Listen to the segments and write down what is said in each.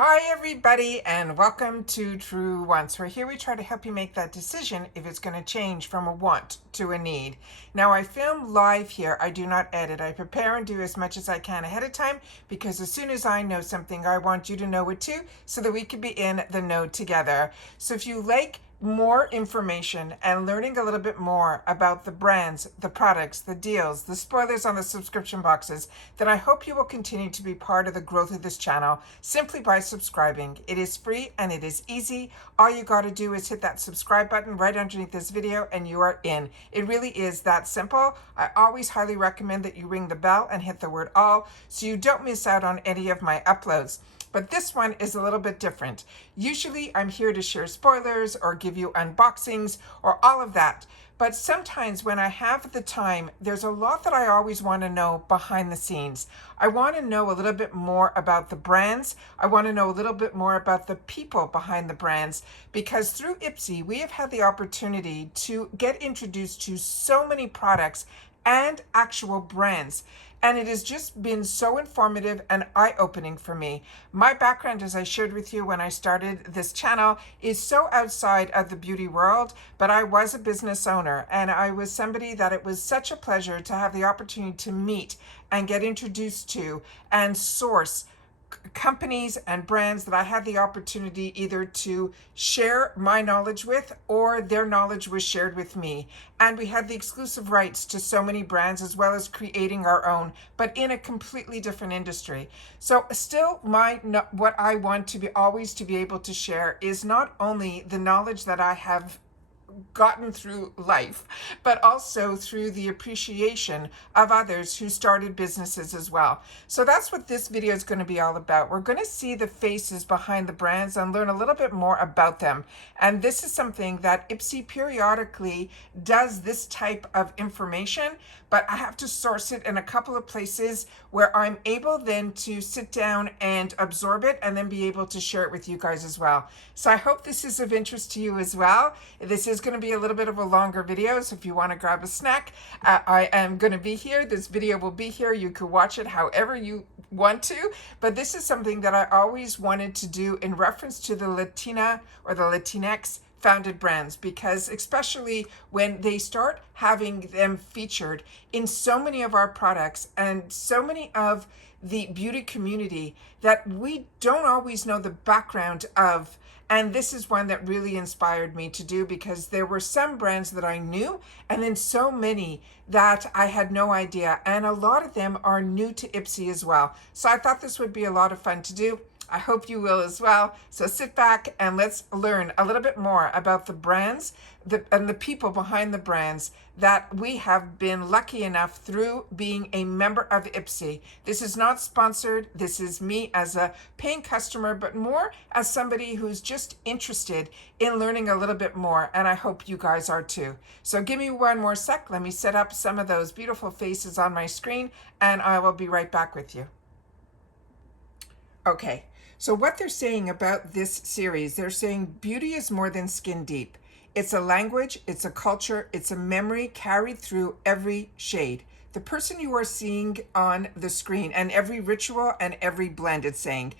Hi everybody, and welcome to True Wants, where here we try to help you make that decision if it's going to change from a want to a need. Now, I film live here. I do not edit. I prepare and do as much as I can ahead of time, because as soon as I know something, I want you to know it too, so that we can be in the know together. So if you like more information and learning a little bit more about the brands, the products, the deals, the spoilers on the subscription boxes, then I hope you will continue to be part of the growth of this channel simply by subscribing. It is free and it is easy. All you got to do is hit that subscribe button right underneath this video and you are in. It really is that simple. I always highly recommend that you ring the bell and hit the word all so you don't miss out on any of my uploads. But this one is a little bit different. Usually I'm here to share spoilers or give you unboxings or all of that. But sometimes when I have the time, there's a lot that I always want to know behind the scenes. I want to know a little bit more about the brands. I want to know a little bit more about the people behind the brands, because through IPSY, we have had the opportunity to get introduced to so many products and actual brands. And it has just been so informative and eye-opening for me. My background, as I shared with you when I started this channel, is so outside of the beauty world, but I was a business owner and I was somebody that it was such a pleasure to have the opportunity to meet and get introduced to and source companies and brands that I had the opportunity either to share my knowledge with or their knowledge was shared with me. And we had the exclusive rights to so many brands, as well as creating our own, but in a completely different industry. So still what I want to be always to be able to share is not only the knowledge that I have gotten through life, but also through the appreciation of others who started businesses as well. So that's what this video is going to be all about. We're going to see the faces behind the brands and learn a little bit more about them. And this is something that IPSY periodically does, this type of information, but I have to source it in a couple of places where I'm able then to sit down and absorb it and then be able to share it with you guys as well. So I hope this is of interest to you as well. This is going to be a little bit of a longer video, so if you want to grab a snack, I am going to be here. This video will be here. You can watch it however you want to, but this is something that I always wanted to do in reference to the Latina or the Latinx-founded brands, because especially when they start having them featured in so many of our products and so many of the beauty community that we don't always know the background of. And this is one that really inspired me to do, because there were some brands that I knew and then so many that I had no idea. And a lot of them are new to IPSY as well. So I thought this would be a lot of fun to do. I hope you will as well. So sit back and let's learn a little bit more about the brands and the people behind the brands that we have been lucky enough through being a member of IPSY. This is not sponsored. This is me as a paying customer, but more as somebody who's just interested in learning a little bit more. And I hope you guys are too. So give me one more sec. Let me set up some of those beautiful faces on my screen and I will be right back with you. Okay. So what they're saying about this series, they're saying beauty is more than skin deep. It's a language, it's a culture, it's a memory carried through every shade. The person you are seeing on the screen and every ritual and every blend, it's saying,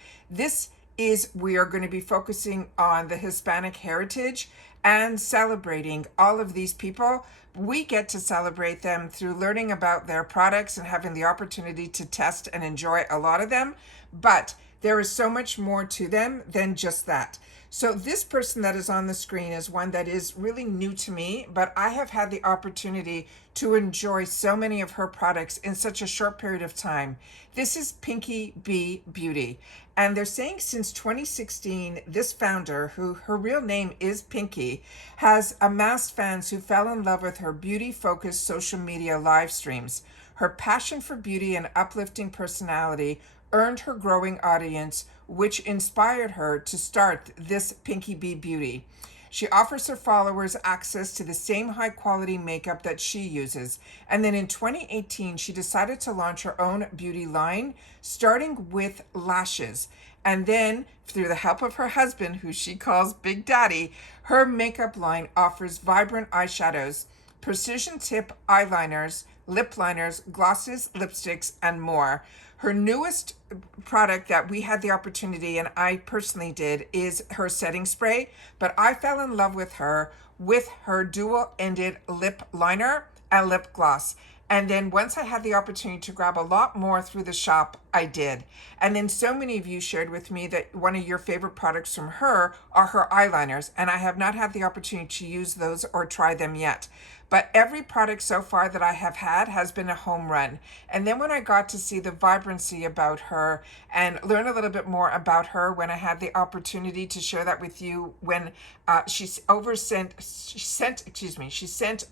we are going to be focusing on the Hispanic heritage and celebrating all of these people. We get to celebrate them through learning about their products and having the opportunity to test and enjoy a lot of them. But there is so much more to them than just that. So this person that is on the screen is one that is really new to me, but I have had the opportunity to enjoy so many of her products in such a short period of time. This is Pinky B Beauty. And they're saying since 2016, this founder, who her real name is Pinky, has amassed fans who fell in love with her beauty-focused social media live streams. Her passion for beauty and uplifting personality earned her growing audience, which inspired her to start this Pinky B Beauty. She offers her followers access to the same high quality makeup that she uses. And then in 2018, she decided to launch her own beauty line, starting with lashes. And then through the help of her husband, who she calls Big Daddy, her makeup line offers vibrant eyeshadows, precision tip eyeliners, lip liners, glosses, lipsticks, and more. Her newest product that we had the opportunity, and I personally did, is her setting spray. But I fell in love with her dual-ended lip liner and lip gloss. And then once I had the opportunity to grab a lot more through the shop, I did. And then so many of you shared with me that one of your favorite products from her are her eyeliners. And I have not had the opportunity to use those or try them yet. But every product so far that I have had has been a home run. And then when I got to see the vibrancy about her and learn a little bit more about her, when I had the opportunity to share that with you, when she sent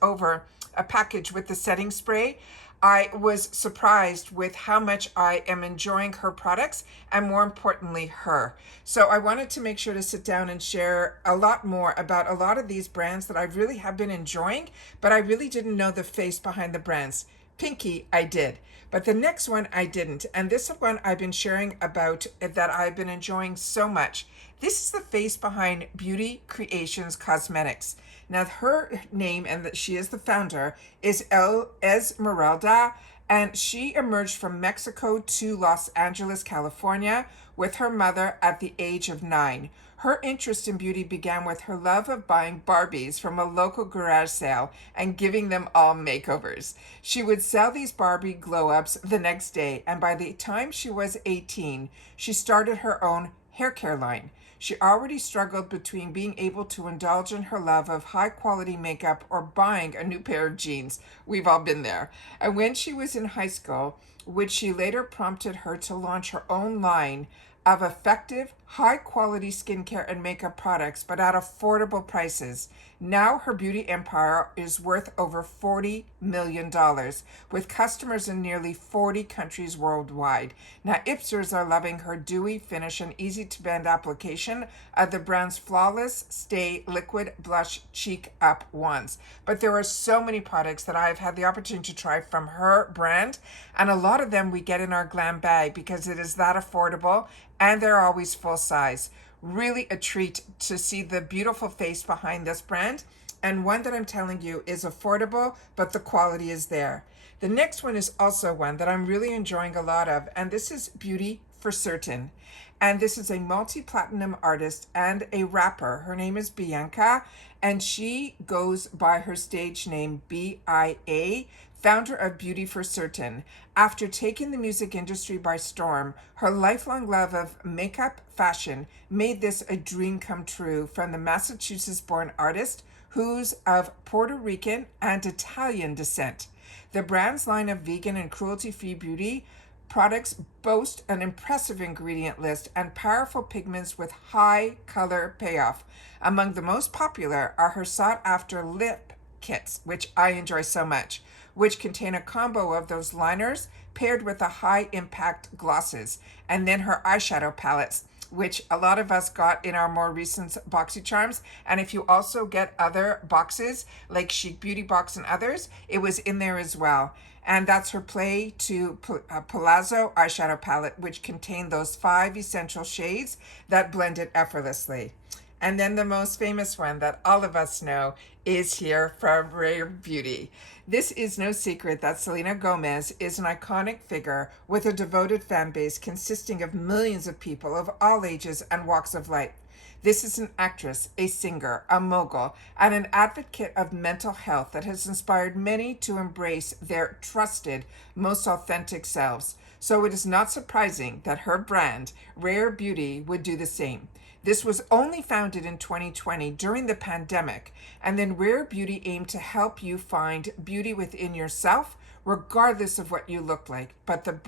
over a package with the setting spray, I was surprised with how much I am enjoying her products and, more importantly, her. So I wanted to make sure to sit down and share a lot more about a lot of these brands that I really have been enjoying, but I really didn't know the face behind the brands. Pinky, I did. But the next one I didn't. And this one I've been sharing about that I've been enjoying so much. This is the face behind Beauty Creations Cosmetics. Now, her name, and that she is the founder, is Esmeralda, and she emerged from Mexico to Los Angeles, California, with her mother at the age of 9. Her interest in beauty began with her love of buying Barbies from a local garage sale and giving them all makeovers. She would sell these Barbie glow-ups the next day, and by the time she was 18, she started her own hair care line. She already struggled between being able to indulge in her love of high-quality makeup or buying a new pair of jeans. We've all been there. And when she was in high school, which she later prompted her to launch her own line of effective, high-quality skincare and makeup products, but at affordable prices. Now her beauty empire is worth over $40 million, with customers in nearly 40 countries worldwide. Now IPSYers are loving her dewy finish and easy-to-blend application of the brand's Flawless Stay Liquid Blush Cheek Up Wands. But there are so many products that I've had the opportunity to try from her brand, and a lot of them we get in our glam bag because it is that affordable, and they're always full size. Really a treat to see the beautiful face behind this brand, and one that I'm telling you is affordable, but the quality is there. The next one is also one that I'm really enjoying a lot of, and this is Beauty for Certain. And this is a multi-platinum artist and a rapper. Her name is Bianca, and she goes by her stage name BIA, founder of Beauty for Certain. After taking the music industry by storm, her lifelong love of makeup fashion made this a dream come true from the Massachusetts-born artist who's of Puerto Rican and Italian descent. The brand's line of vegan and cruelty-free beauty products boast an impressive ingredient list and powerful pigments with high color payoff. Among the most popular are her sought-after lip kits, which I enjoy so much, which contain a combo of those liners paired with the high-impact glosses, and then her eyeshadow palettes, which a lot of us got in our more recent BoxyCharms. And if you also get other boxes, like Chic Beauty Box and others, it was in there as well. And that's her Play to Palazzo eyeshadow palette, which contained those 5 essential shades that blended effortlessly. And then the most famous one that all of us know is here from Rare Beauty. This is no secret that Selena Gomez is an iconic figure with a devoted fan base consisting of millions of people of all ages and walks of life. This is an actress, a singer, a mogul, and an advocate of mental health that has inspired many to embrace their trusted, most authentic selves. So it is not surprising that her brand, Rare Beauty, would do the same. This was only founded in 2020 during the pandemic, and then Rare Beauty aimed to help you find beauty within yourself, regardless of what you look like. But the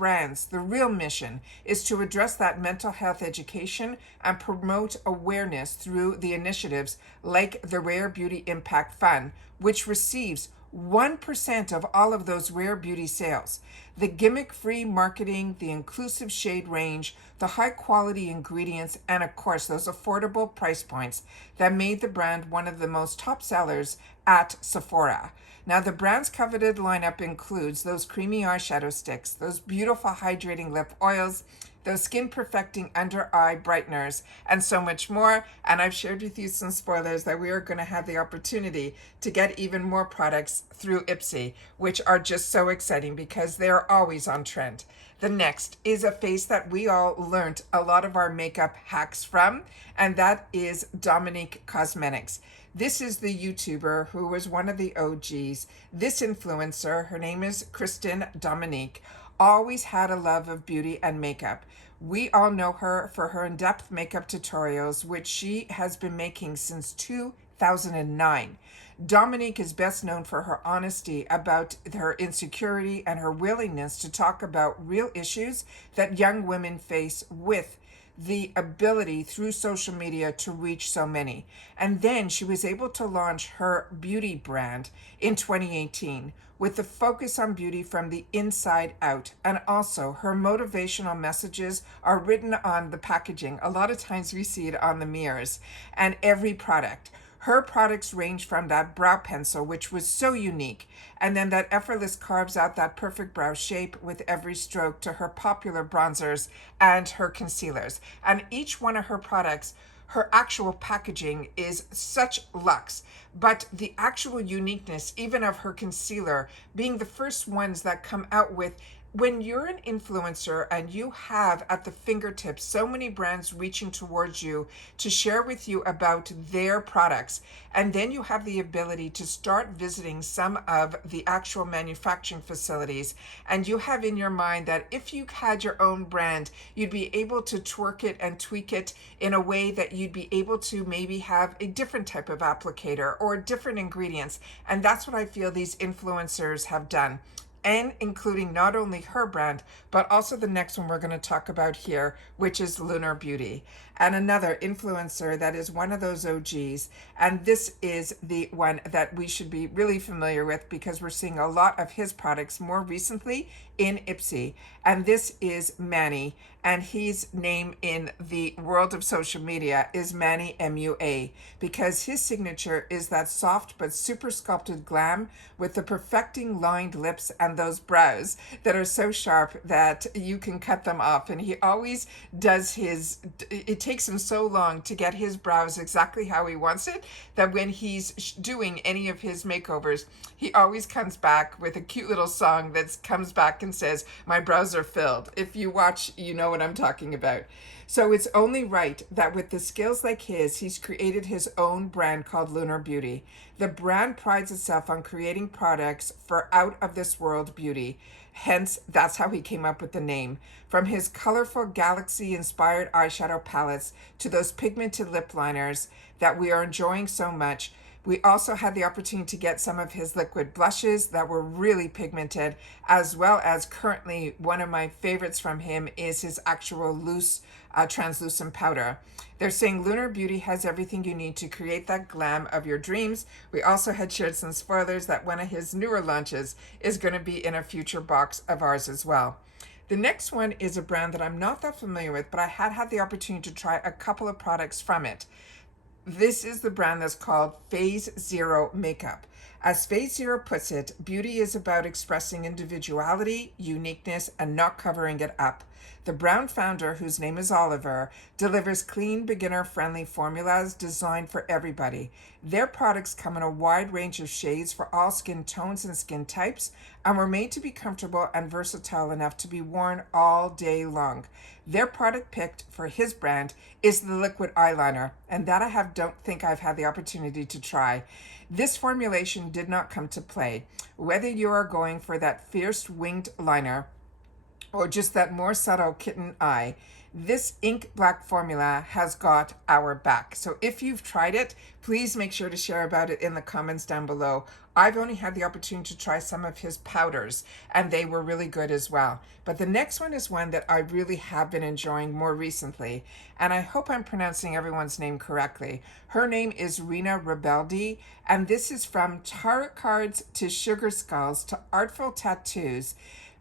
real mission is to address that mental health education and promote awareness through the initiatives like the Rare Beauty Impact Fund, which receives 1% of all of those Rare Beauty sales. The gimmick-free marketing, the inclusive shade range, the high-quality ingredients, and of course, those affordable price points that made the brand one of the most top sellers at Sephora. Now, the brand's coveted lineup includes those creamy eyeshadow sticks, those beautiful hydrating lip oils, those skin perfecting under eye brighteners, and so much more. And I've shared with you some spoilers that we are going to have the opportunity to get even more products through IPSY, which are just so exciting because they're always on trend. The next is a face that we all learned a lot of our makeup hacks from, and that is Dominique Cosmetics. This is the YouTuber who was one of the OGs. This influencer, her name is Kristen Dominique, always had a love of beauty and makeup. We all know her for her in-depth makeup tutorials, which she has been making since 2009. Dominique is best known for her honesty about her insecurity and her willingness to talk about real issues that young women face with the ability through social media to reach so many. And then she was able to launch her beauty brand in 2018 with the focus on beauty from the inside out. And also her motivational messages are written on the packaging. A lot of times we see it on the mirrors and every product. Her products range from that brow pencil, which was so unique, and then that effortless carves out that perfect brow shape with every stroke, to her popular bronzers and her concealers. And each one of her products, her actual packaging is such luxe, but the actual uniqueness, even of her concealer, being the first ones that come out with, when you're an influencer and you have at the fingertips so many brands reaching towards you to share with you about their products, and then you have the ability to start visiting some of the actual manufacturing facilities, and you have in your mind that if you had your own brand, you'd be able to twerk it and tweak it in a way that you'd be able to maybe have a different type of applicator or different ingredients. And that's what I feel these influencers have done, and including not only her brand, but also the next one we're going to talk about here, which is Lunar Beauty, and another influencer that is one of those OGs. And this is the one that we should be really familiar with because we're seeing a lot of his products more recently in IPSY. And this is Manny, and his name in the world of social media is Manny MUA, because his signature is that soft but super sculpted glam with the perfecting lined lips and those brows that are so sharp that you can cut them off. And he always does his, it takes him so long to get his brows exactly how he wants it, that when he's doing any of his makeovers, he always comes back with a cute little song that comes back and says, "My brows are filled." If you watch, you know what I'm talking about. So it's only right that with the skills like his, he's created his own brand called Lunar Beauty. The brand prides itself on creating products for out of this world beauty. Hence, that's how he came up with the name. From his colorful galaxy-inspired eyeshadow palettes to those pigmented lip liners that we are enjoying so much, we also had the opportunity to get some of his liquid blushes that were really pigmented, as well as currently one of my favorites from him is his actual loose translucent powder. They're saying Lunar Beauty has everything you need to create that glam of your dreams. We also had shared some spoilers that one of his newer launches is going to be in a future box of ours as well. The next one is a brand that I'm not that familiar with, but I had the opportunity to try a couple of products from it. This is the brand that's called Phase Zero Makeup. As Phase Zero puts it, beauty is about expressing individuality, uniqueness, and not covering it up. The brand founder, whose name is Oliver, delivers clean, beginner-friendly formulas designed for everybody. Their products come in a wide range of shades for all skin tones and skin types, and were made to be comfortable and versatile enough to be worn all day long. Their product picked for his brand is the liquid eyeliner, and that don't think I've had the opportunity to try. This formulation did not come to play. Whether you are going for that fierce winged liner or just that more subtle kitten eye, this ink black formula has got our back. So if you've tried it, please make sure to share about it in the comments down below. I've only had the opportunity to try some of his powders, and they were really good as well. But the next one is one that I really have been enjoying more recently, and I hope I'm pronouncing everyone's name correctly. Her name is Rena Rebeldi, and this is from tarot cards to sugar skulls to artful tattoos.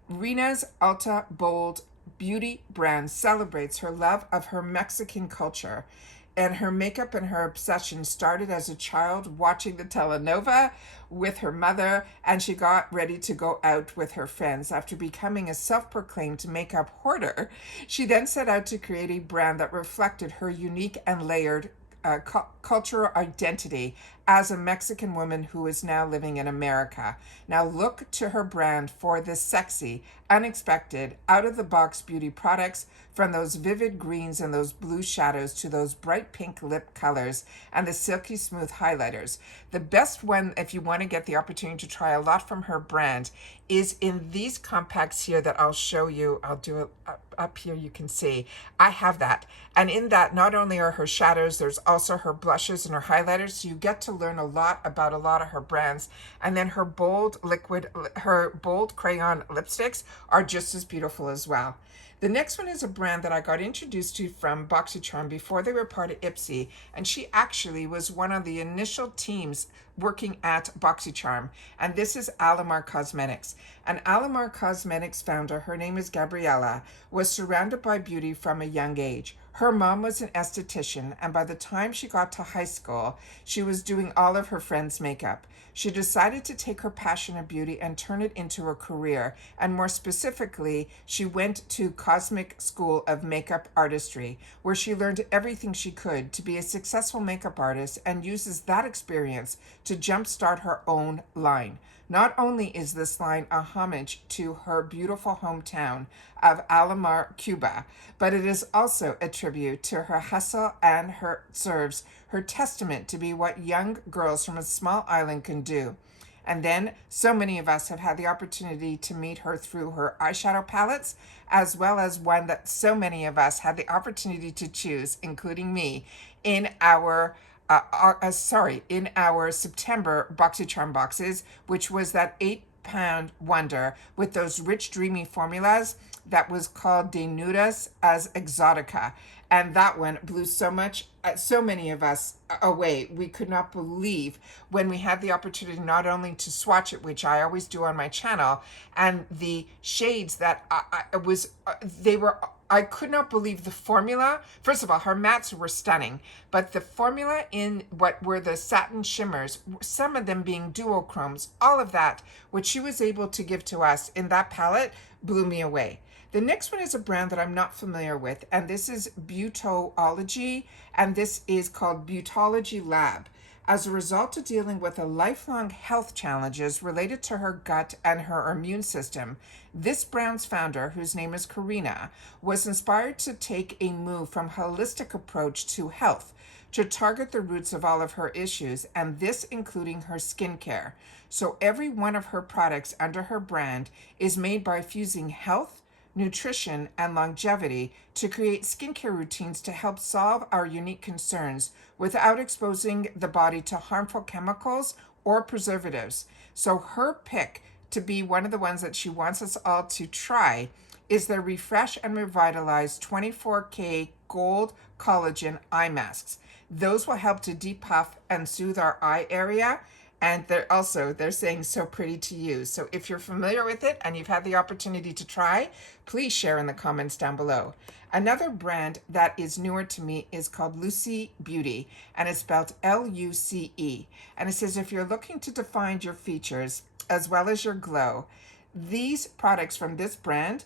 Rena's Alta Bold beauty brand celebrates her love of her Mexican culture. and her makeup and her obsession started as a child watching the telenova with her mother, and she got ready to go out with her friends. After becoming a self-proclaimed makeup hoarder, she then set out to create a brand that reflected her unique and layered cultural identity as a Mexican woman who is now living in America. Now look to her brand for the sexy, unexpected, out-of-the-box beauty products, from those vivid greens and those blue shadows to those bright pink lip colors and the silky smooth highlighters. The best one, if you want to get the opportunity to try a lot from her brand, is in these compacts here that I'll show you. I'll do it up here, you can see. I have that. And in that, not only are her shadows, there's also her blushes and her highlighters. So you get to learn a lot about a lot of her brands. And then her bold crayon lipsticks are just as beautiful as well. The next one is a brand that I got introduced to from BoxyCharm before they were part of IPSY, and she actually was one of the initial teams working at BoxyCharm, and this is Alamar Cosmetics. And Alamar Cosmetics founder, her name is Gabriella, was surrounded by beauty from a young age. Her mom was an esthetician, and by the time she got to high school, she was doing all of her friends' makeup. She decided to take her passion of beauty and turn it into a career, and more specifically, she went to Cosmic School of Makeup Artistry, where she learned everything she could to be a successful makeup artist and uses that experience to jumpstart her own line. Not only is this line a homage to her beautiful hometown of Alamar, Cuba, but it is also a tribute to her hustle and serves her testament to be what young girls from a small island can do. And then so many of us have had the opportunity to meet her through her eyeshadow palettes, as well as one that so many of us had the opportunity to choose, including me, in our in our September BoxyCharm boxes, which was that 8-pound wonder with those rich, dreamy formulas that was called De Nudas as Exotica. And that one blew so many of us away. We could not believe when we had the opportunity not only to swatch it, which I always do on my channel, and the shades that I could not believe the formula. First of all, her mattes were stunning, but the formula in what were the satin shimmers, some of them being duochromes, all of that, which she was able to give to us in that palette, blew me away. The next one is a brand that I'm not familiar with, and this is Beautology, and this is called Beautology Lab. As a result of dealing with a lifelong health challenges related to her gut and her immune system, this brand's founder, whose name is Karina, was inspired to take a move from holistic approach to health to target the roots of all of her issues, and this including her skincare. So every one of her products under her brand is made by fusing health, nutrition, and longevity to create skincare routines to help solve our unique concerns without exposing the body to harmful chemicals or preservatives. So her pick to be one of the ones that she wants us all to try is the Refresh and Revitalize 24K Gold Collagen Eye Masks. Those will help to depuff and soothe our eye area, and they're saying so pretty to use. So if you're familiar with it and you've had the opportunity to try, please share in the comments down below. Another brand that is newer to me is called Lucy Beauty, and it's spelled Luce. And it says if you're looking to define your features as well as your glow, these products from this brand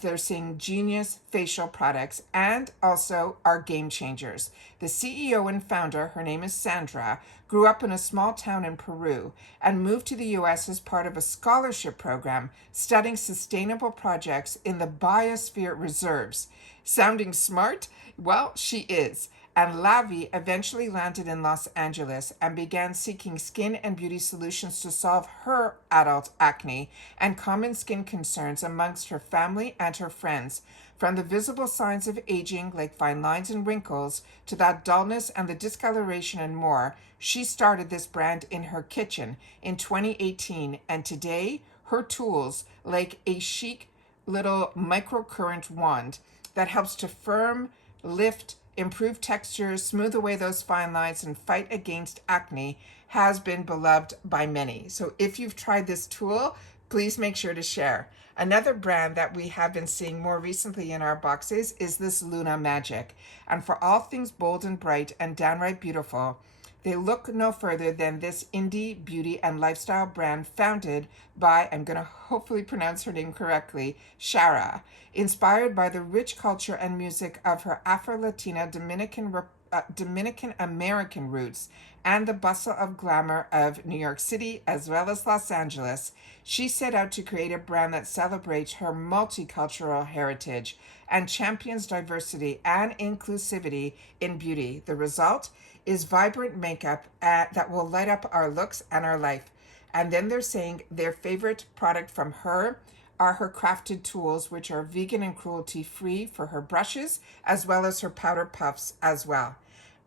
they're saying genius facial products and also are game changers. The CEO and founder, her name is Sandra, grew up in a small town in Peru and moved to the US as part of a scholarship program studying sustainable projects in the biosphere reserves. Sounding smart? Well, she is. And Lavi eventually landed in Los Angeles and began seeking skin and beauty solutions to solve her adult acne and common skin concerns amongst her family and her friends. From the visible signs of aging, like fine lines and wrinkles, to that dullness and the discoloration and more, she started this brand in her kitchen in 2018, and today her tools, like a chic little microcurrent wand that helps to firm, lift, improve textures, smooth away those fine lines, and fight against acne, has been beloved by many. So if you've tried this tool, please make sure to share. Another brand that we have been seeing more recently in our boxes is this Luna Magic. And for all things bold and bright and downright beautiful, they look no further than this indie beauty and lifestyle brand founded by, I'm going to hopefully pronounce her name correctly, Shara. Inspired by the rich culture and music of her Afro-Latina Dominican American roots and the bustle of glamour of New York City as well as Los Angeles, she set out to create a brand that celebrates her multicultural heritage and champions diversity and inclusivity in beauty. The result is vibrant makeup that will light up our looks and our life. And then they're saying their favorite product from her are her crafted tools, which are vegan and cruelty free for her brushes, as well as her powder puffs as well.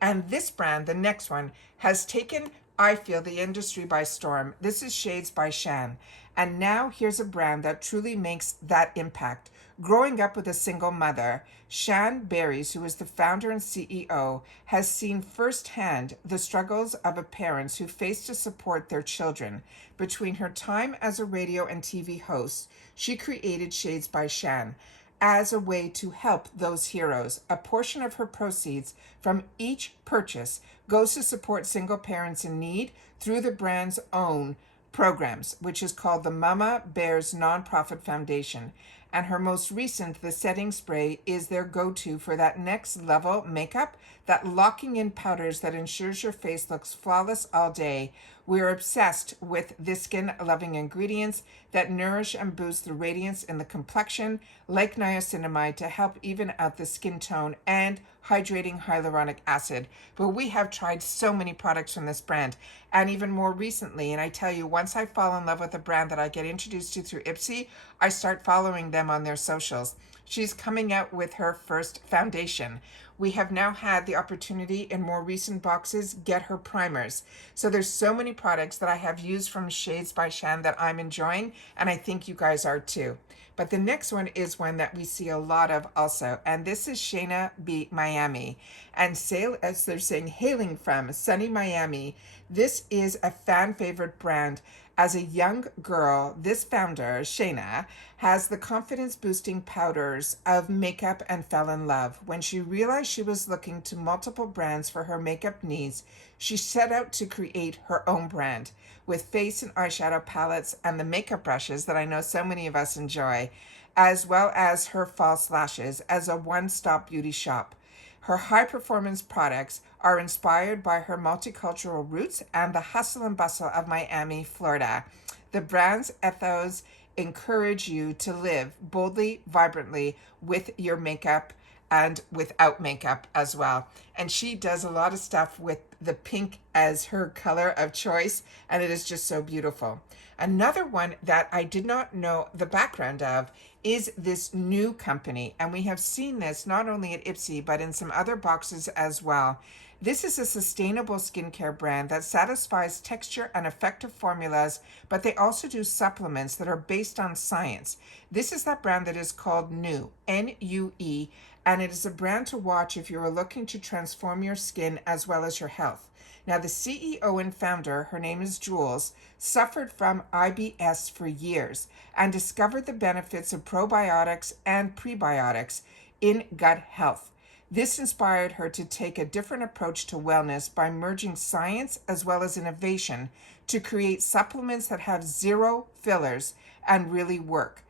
And this brand, the next one, has taken, I feel, the industry by storm. This is Shades by Shan. And now here's a brand that truly makes that impact. Growing up with a single mother, Shan Berries, who is the founder and CEO, has seen firsthand the struggles of parents who face to support their children. Between her time as a radio and TV host, she created Shades by Shan as a way to help those heroes. A portion of her proceeds from each purchase goes to support single parents in need through the brand's own programs, which is called the Mama Bears Nonprofit Foundation. And her most recent, the setting spray, is their go-to for that next level makeup, that locking in powders that ensures your face looks flawless all day. We're obsessed with the skin-loving ingredients that nourish and boost the radiance in the complexion, like niacinamide, to help even out the skin tone, and hydrating hyaluronic acid. But we have tried so many products from this brand, and even more recently, and I tell you, once I fall in love with a brand that I get introduced to through IPSY, I start following them on their socials. She's coming out with her first foundation. We have now had the opportunity in more recent boxes get her primers. So there's so many products that I have used from Shades by Shan that I'm enjoying, and I think you guys are too. But the next one is one that we see a lot of also, and this is Shayna B. Miami. And as they're saying, hailing from sunny Miami, this is a fan favorite brand. As a young girl, this founder, Shayna, has the confidence boosting powders of makeup and fell in love. When she realized she was looking to multiple brands for her makeup needs, she set out to create her own brand with face and eyeshadow palettes and the makeup brushes that I know so many of us enjoy, as well as her false lashes as a one-stop beauty shop. Her high-performance products are inspired by her multicultural roots and the hustle and bustle of Miami, Florida. The brand's ethos encourage you to live boldly, vibrantly with your makeup and without makeup as well. And she does a lot of stuff with the pink as her color of choice, and it is just so beautiful. Another one that I did not know the background of is this new company, and we have seen this not only at IPSY but in some other boxes as well. This is a sustainable skincare brand that satisfies texture and effective formulas, but they also do supplements that are based on science. This is that brand that is called NUE, N-U-E, and it is a brand to watch if you are looking to transform your skin as well as your health. Now, the CEO and founder, her name is Jules, suffered from IBS for years and discovered the benefits of probiotics and prebiotics in gut health. This inspired her to take a different approach to wellness by merging science as well as innovation to create supplements that have zero fillers and really work.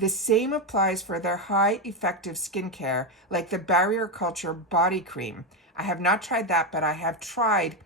The same applies for their high effective skincare, like the Barrier Culture Body Cream. I have not tried that, but I have tried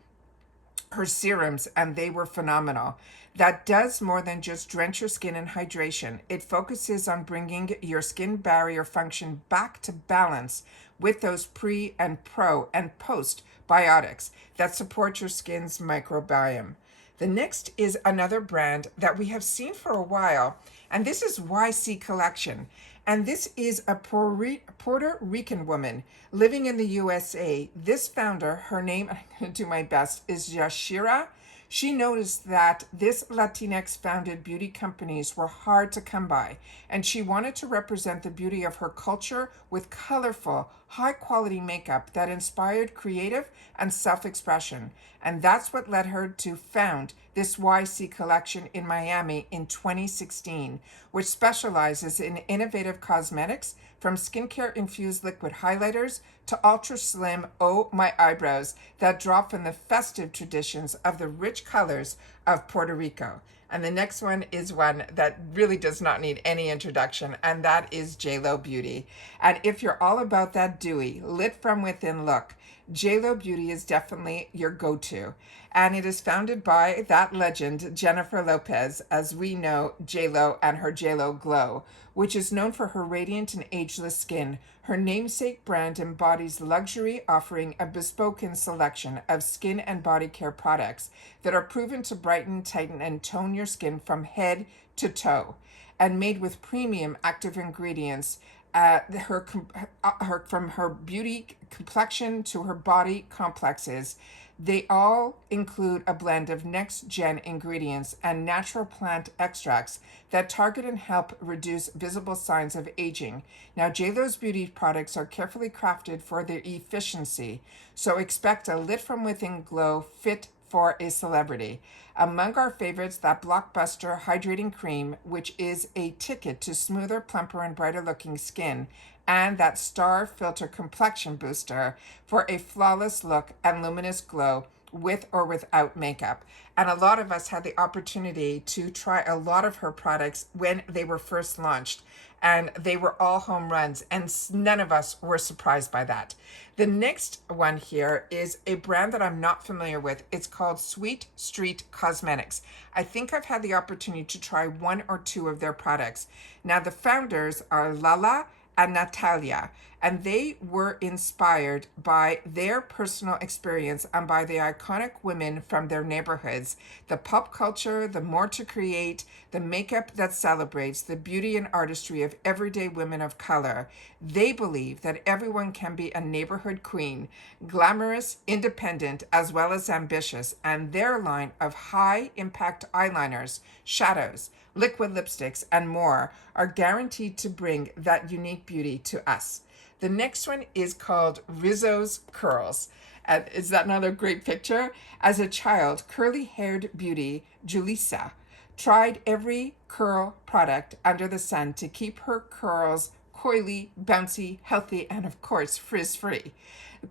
her serums, and they were phenomenal. That does more than just drench your skin in hydration. It focuses on bringing your skin barrier function back to balance with those pre and pro and post biotics that support your skin's microbiome. The next is another brand that we have seen for a while, and this is YC Collection. And this is a Puerto Rican woman living in the USA. This founder, her name, I'm going to do my best, is Yashira. She noticed that this Latinx-founded beauty companies were hard to come by, and she wanted to represent the beauty of her culture with colorful, high-quality makeup that inspired creative and self-expression. And that's what led her to found this YC collection in Miami in 2016, which specializes in innovative cosmetics from skincare-infused liquid highlighters to ultra-slim Oh My Eyebrows that draw from the festive traditions of the rich colors of Puerto Rico. And the next one is one that really does not need any introduction, and that is JLo Beauty. And if you're all about that dewy, lit from within look, JLo Beauty is definitely your go-to. And it is founded by that legend, Jennifer Lopez, as we know JLo and her JLo Glow, which is known for her radiant and ageless skin. Her namesake brand embodies luxury, offering a bespoke selection of skin and body care products that are proven to brighten, tighten, and tone your skin from head to toe, and made with premium active ingredients. From her beauty complexion to her body complexes, they all include a blend of next-gen ingredients and natural plant extracts that target and help reduce visible signs of aging. Now, JLo's beauty products are carefully crafted for their efficiency, so expect a lit from within glow fit for a celebrity. Among our favorites, that blockbuster hydrating cream, which is a ticket to smoother, plumper, and brighter looking skin, and that star filter complexion booster for a flawless look and luminous glow with or without makeup. And a lot of us had the opportunity to try a lot of her products when they were first launched, and they were all home runs, and none of us were surprised by that. The next one here is a brand that I'm not familiar with. It's called Sweet Street Cosmetics. I think I've had the opportunity to try one or two of their products. Now, the founders are Lala and Natalia, and they were inspired by their personal experience and by the iconic women from their neighborhoods, the pop culture, the more to create, the makeup that celebrates the beauty and artistry of everyday women of color. They believe that everyone can be a neighborhood queen, glamorous, independent, as well as ambitious, and their line of high impact eyeliners, shadows, liquid lipsticks, and more are guaranteed to bring that unique beauty to us. The next one is called Rizzo's Curls. And is that another great picture? As a child, curly-haired beauty Julissa tried every curl product under the sun to keep her curls coily, bouncy, healthy, and of course, frizz-free.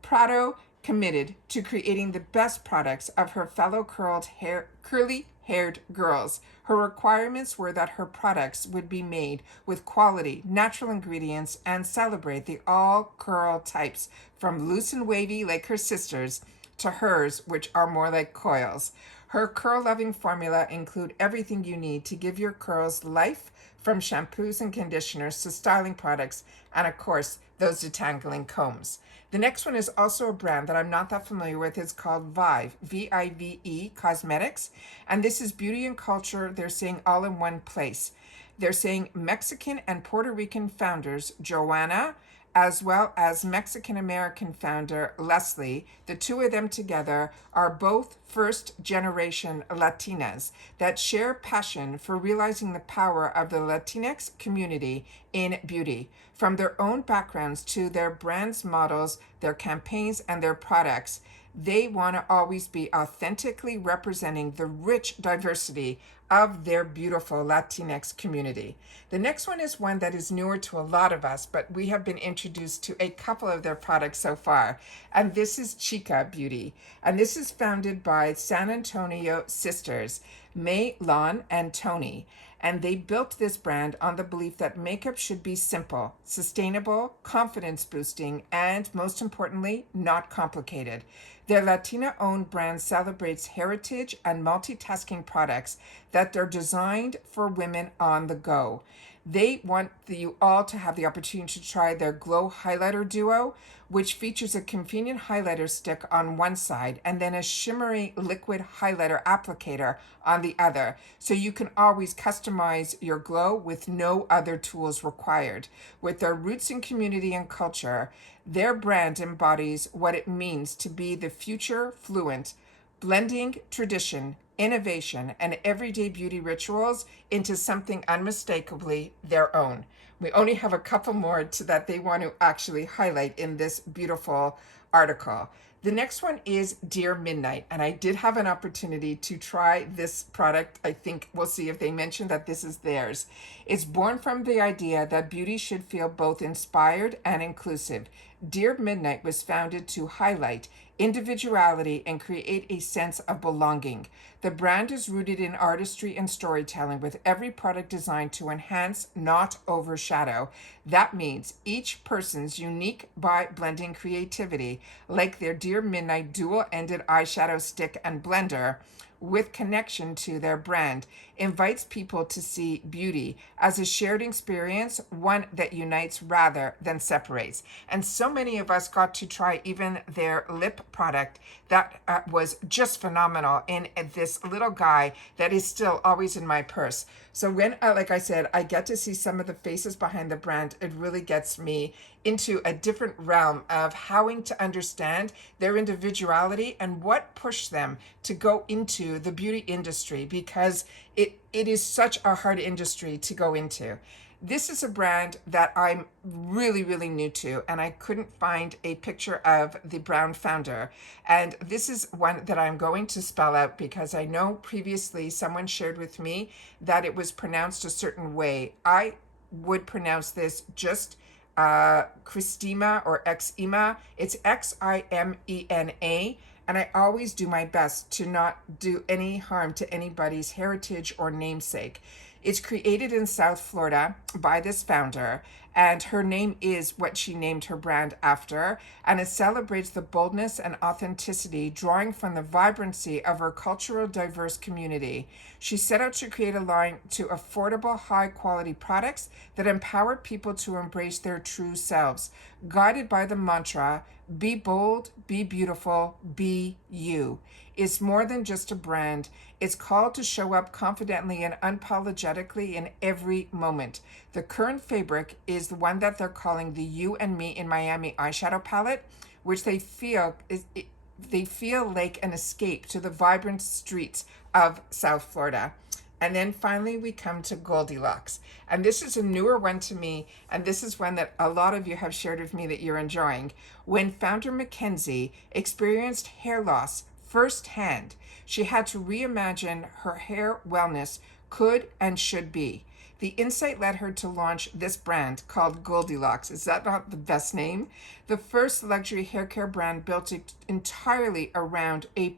Prado committed to creating the best products of her fellow curly-haired girls. Her requirements were that her products would be made with quality, natural ingredients and celebrate the all curl types, from loose and wavy like her sisters to hers, which are more like coils. Her curl-loving formula include everything you need to give your curls life, from shampoos and conditioners to styling products, and of course, those detangling combs. The next one is also a brand that I'm not that familiar with. It's called Vive, V-I-V-E Cosmetics. And this is beauty and culture, they're saying all in one place. They're saying Mexican and Puerto Rican founders, Joanna, as well as Mexican-American founder Leslie, the two of them together are both first-generation Latinas that share passion for realizing the power of the Latinx community in beauty. From their own backgrounds to their brands, models, their campaigns, and their products, they want to always be authentically representing the rich diversity of their beautiful Latinx community. The next one is one that is newer to a lot of us, but we have been introduced to a couple of their products so far, and this is Chica Beauty. And this is founded by San Antonio sisters, May, Lon, and Tony. And they built this brand on the belief that makeup should be simple, sustainable, confidence boosting, and most importantly, not complicated. Their Latina-owned brand celebrates heritage and multitasking products that are designed for women on the go. They want you all to have the opportunity to try their Glow Highlighter Duo, which features a convenient highlighter stick on one side and then a shimmery liquid highlighter applicator on the other. So you can always customize your glow with no other tools required. With their roots in community and culture, their brand embodies what it means to be the future fluent, blending tradition, innovation, and everyday beauty rituals into something unmistakably their own. We only have a couple more that they want to actually highlight in this beautiful article. The next one is Dear Midnight, and I did have an opportunity to try this product. I think we'll see if they mention that this is theirs. It's born from the idea that beauty should feel both inspired and inclusive. Dear Midnight was founded to highlight individuality and create a sense of belonging. The brand is rooted in artistry and storytelling, with every product designed to enhance, not overshadow. That means each person's unique by blending creativity, like their Dear Midnight dual-ended eyeshadow stick and blender, with connection to their brand, invites people to see beauty as a shared experience, one that unites rather than separates. And so many of us got to try even their lip product that was just phenomenal in this little guy that is still always in my purse. So when, like I said, I get to see some of the faces behind the brand, it really gets me into a different realm of having to understand their individuality and what pushed them to go into the beauty industry, because it is such a hard industry to go into. This is a brand that I'm really, really new to, and I couldn't find a picture of the brand founder. And this is one that I'm going to spell out because I know previously someone shared with me that it was pronounced a certain way. I would pronounce this just Christima or Xima. It's Ximena. And I always do my best to not do any harm to anybody's heritage or namesake. It's created in South Florida by this founder, and her name is what she named her brand after, and it celebrates the boldness and authenticity, drawing from the vibrancy of her cultural diverse community. She set out to create a line to affordable, high-quality products that empower people to embrace their true selves, guided by the mantra, be bold, be beautiful, be you. It's more than just a brand. It's called to show up confidently and unapologetically in every moment. The current fabric is the one that they're calling the You and Me in Miami eyeshadow palette, which they feel like an escape to the vibrant streets of South Florida. And then finally, we come to Goldilocks. And this is a newer one to me. And this is one that a lot of you have shared with me that you're enjoying. When founder Mackenzie experienced hair loss firsthand, she had to reimagine her hair wellness could and should be. The insight led her to launch this brand called Goldilocks. Is that not the best name? The first luxury hair care brand built entirely around a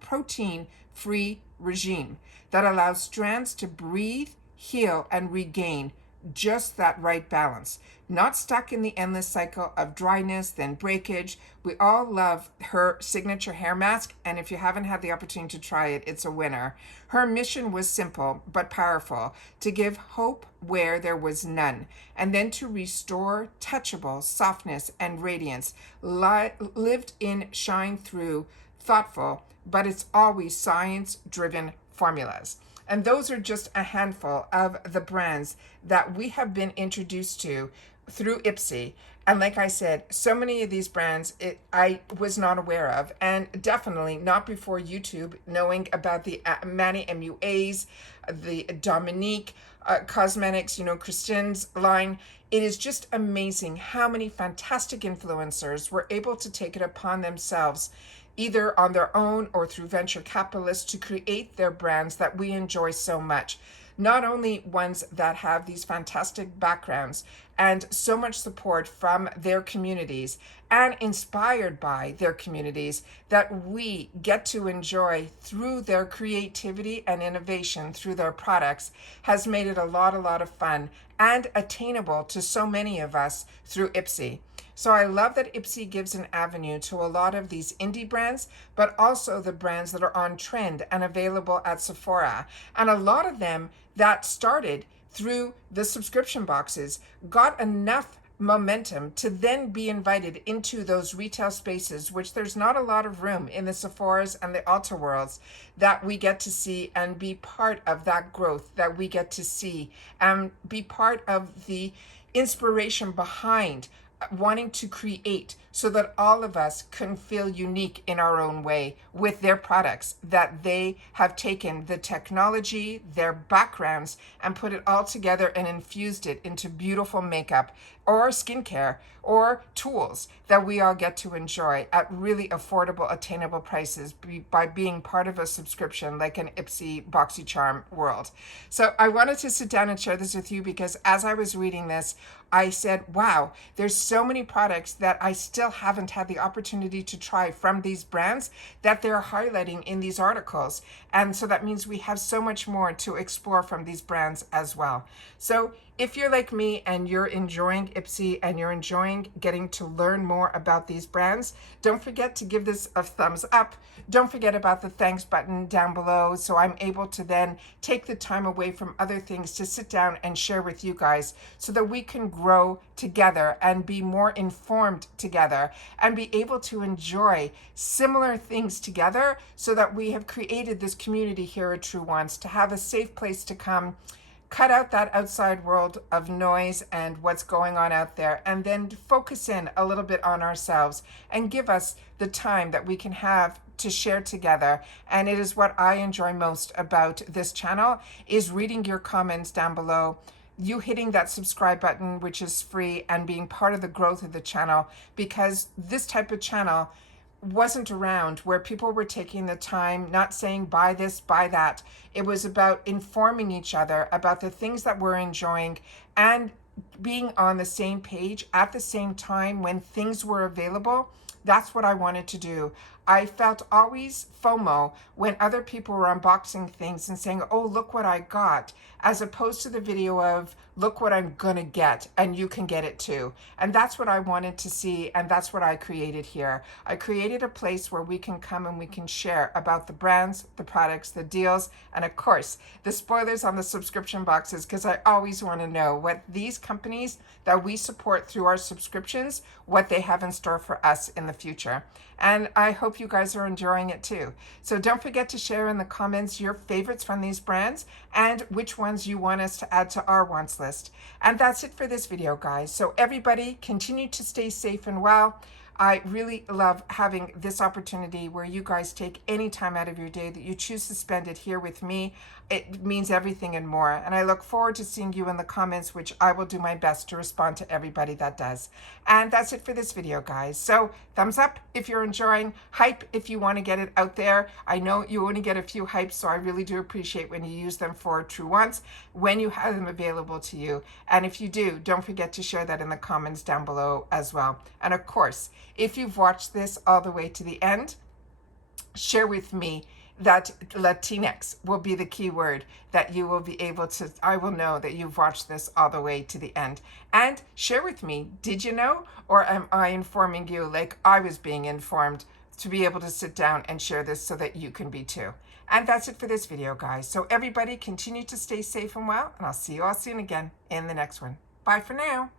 protein-free regime that allows strands to breathe, heal, and regain just that right balance. Not stuck in the endless cycle of dryness, then breakage. We all love her signature hair mask, and if you haven't had the opportunity to try it, it's a winner. Her mission was simple but powerful: to give hope where there was none, and then to restore touchable softness and radiance, lived in, shine through, thoughtful, but it's always science-driven formulas. And those are just a handful of the brands that we have been introduced to through IPSY. And like I said, so many of these brands I was not aware of, and definitely not before YouTube, knowing about the Manny MUAs, the Dominique Cosmetics, Christine's line. It is just amazing how many fantastic influencers were able to take it upon themselves, either on their own or through venture capitalists, to create their brands that we enjoy so much. Not only ones that have these fantastic backgrounds and so much support from their communities and inspired by their communities that we get to enjoy through their creativity and innovation through their products, has made it a lot of fun and attainable to so many of us through IPSY. So I love that IPSY gives an avenue to a lot of these indie brands, but also the brands that are on trend and available at Sephora. And a lot of them that started through the subscription boxes got enough momentum to then be invited into those retail spaces, which there's not a lot of room in the Sephoras and the Ulta worlds, that we get to see and be part of that growth that we get to see and be part of the inspiration behind wanting to create so that all of us can feel unique in our own way with their products, that they have taken the technology, their backgrounds, and put it all together and infused it into beautiful makeup or skincare or tools that we all get to enjoy at really affordable, attainable prices by being part of a subscription like an IPSY BoxyCharm world. So I wanted to sit down and share this with you because as I was reading this, I said, wow, there's so many products that I still haven't had the opportunity to try from these brands that they're highlighting in these articles. And so that means we have so much more to explore from these brands as well. So if you're like me and you're enjoying IPSY and you're enjoying getting to learn more about these brands, don't forget to give this a thumbs up. Don't forget about the thanks button down below so I'm able to then take the time away from other things to sit down and share with you guys so that we can grow together and be more informed together and be able to enjoy similar things together so that we have created this community here at True Wants to have a safe place to come, cut out that outside world of noise and what's going on out there, and then focus in a little bit on ourselves and give us the time that we can have to share together. And it is what I enjoy most about this channel is reading your comments down below, you hitting that subscribe button, which is free, and being part of the growth of the channel, because this type of channel wasn't around where people were taking the time, not saying buy this, buy that. It was about informing each other about the things that we're enjoying and being on the same page at the same time when things were available. That's what I wanted to do. I felt always FOMO when other people were unboxing things and saying, oh, look what I got, as opposed to the video of, look what I'm gonna get, and you can get it too. And that's what I wanted to see, and that's what I created here. I created a place where we can come and we can share about the brands, the products, the deals, and of course, the spoilers on the subscription boxes, because I always wanna know what these companies that we support through our subscriptions, what they have in store for us in the future. And I hope you guys are enjoying it too. So don't forget to share in the comments your favorites from these brands and which ones you want us to add to our wants list. And that's it for this video, guys. So everybody continue to stay safe and well. I really love having this opportunity where you guys take any time out of your day that you choose to spend it here with me. It means everything and more. And I look forward to seeing you in the comments, which I will do my best to respond to everybody that does. And that's it for this video, guys. So thumbs up if you're enjoying, hype if you want to get it out there. I know you only get a few hypes, so I really do appreciate when you use them for True Wants, when you have them available to you. And if you do, don't forget to share that in the comments down below as well. And of course, if you've watched this all the way to the end, share with me that Latinx will be the key word that you will be able to, I will know that you've watched this all the way to the end. And share with me, did you know? Or am I informing you like I was being informed to be able to sit down and share this so that you can be too? And that's it for this video, guys. So everybody continue to stay safe and well, and I'll see you all soon again in the next one. Bye for now.